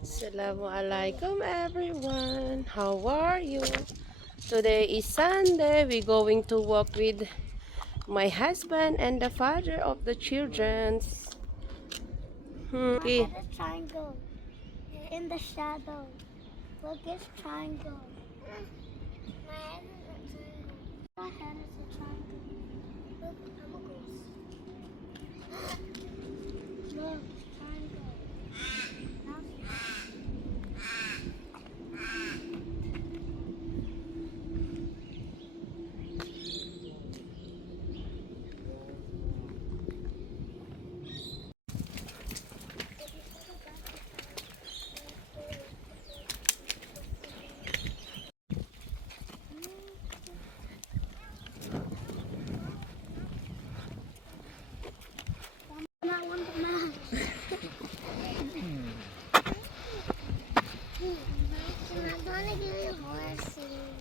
Assalamualaikum everyone. How are you? Today is Sunday. We're going to walk with my husband and the father of the children. My head is triangle in the shadow. Look, it's triangle. My head is a triangle. My head is a triangle. Look, I'm a ghost. Look, triangle. Now I want the man. I'm not gonna give you horsey.